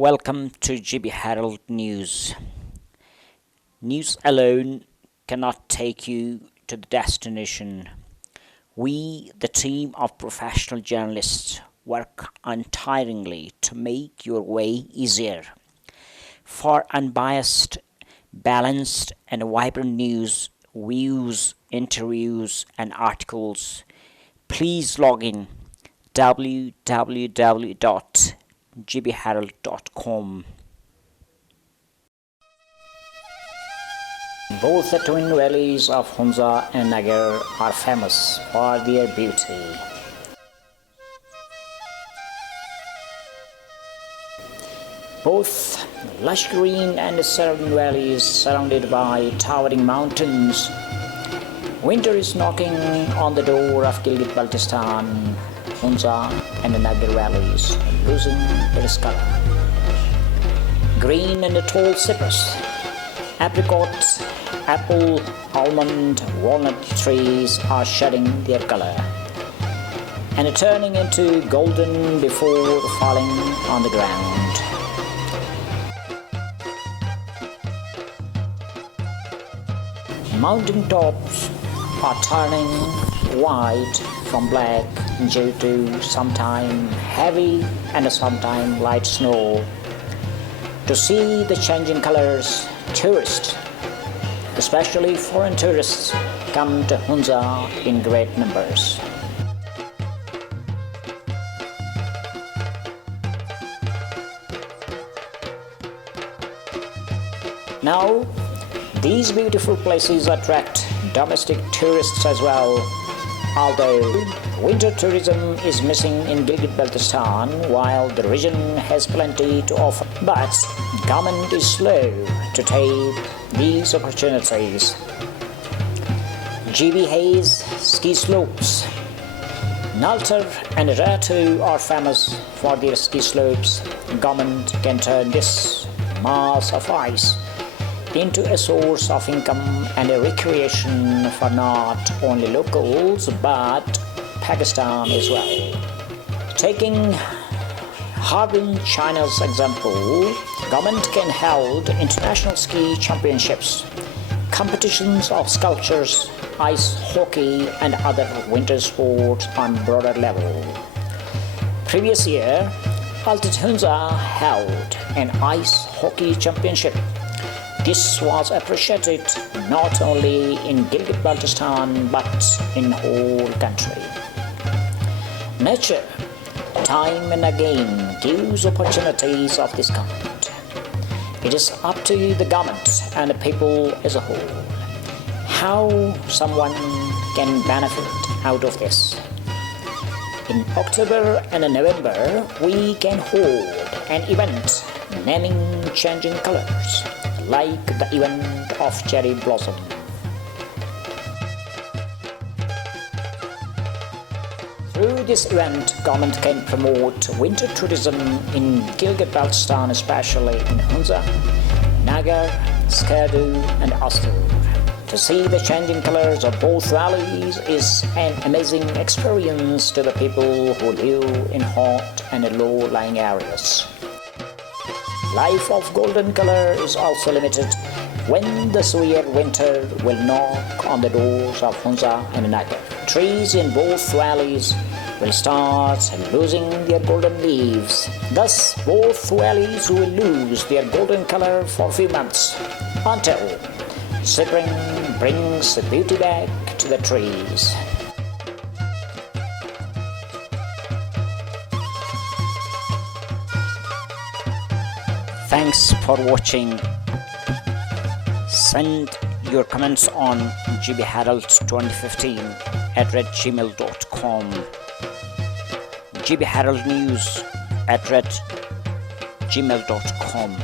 Welcome to GB Herald News. News alone cannot take you to the destination. We, the team of professional journalists, work untiringly to make your way easier. For unbiased, balanced, and vibrant news, views, interviews, and articles, please log in www.gbherald.com. Both the twin valleys of Hunza and Nagar are famous for their beauty. Both lush green and serene valleys surrounded by towering mountains. Winter is knocking on the door of Gilgit-Baltistan, Hunza and Nagar valleys, losing its color. Green and tall cypress, apricot, apple, almond, walnut trees are shedding their color and turning into golden before falling on the ground. Mountain tops are turning white from black due to sometime heavy and sometime light snow. To see the changing colors, tourists, especially foreign tourists, come to Hunza in great numbers. Now, these beautiful places attract domestic tourists as well. Although winter tourism is missing in Gilgit-Baltistan while the region has plenty to offer, but government is slow to take these opportunities. GB Hayes ski slopes. Naltar and Ratu are famous for their ski slopes. Government can turn this mass of ice into a source of income and a recreation for not only locals but Pakistan as well. Taking Harbin, China's example, government can hold international ski championships, competitions of sculptures, ice hockey and other winter sports on broader level. Previous year, Altit Hunza held an ice hockey championship. This was appreciated not only in Gilgit-Baltistan but in whole country. Nature, time and again, gives opportunities of this kind. It is up to the government and the people as a whole how someone can benefit out of this. In October and November, we can hold an event naming changing colors, like the event of cherry blossom. Through this event, government can promote winter tourism in Gilgit-Baltistan, especially in Hunza, Nagar, Skardu and Astur. To see the changing colors of both valleys is an amazing experience to the people who live in hot and low-lying areas. Life of golden color is also limited when the severe winter will knock on the doors of Hunza and Nagar. Trees in both valleys will start losing their golden leaves. Thus, both valleys will lose their golden color for a few months until spring brings beauty back to the trees. Thanks for watching. Send your comments on gbherald2015@gmail.com. gbheraldnews@gmail.com.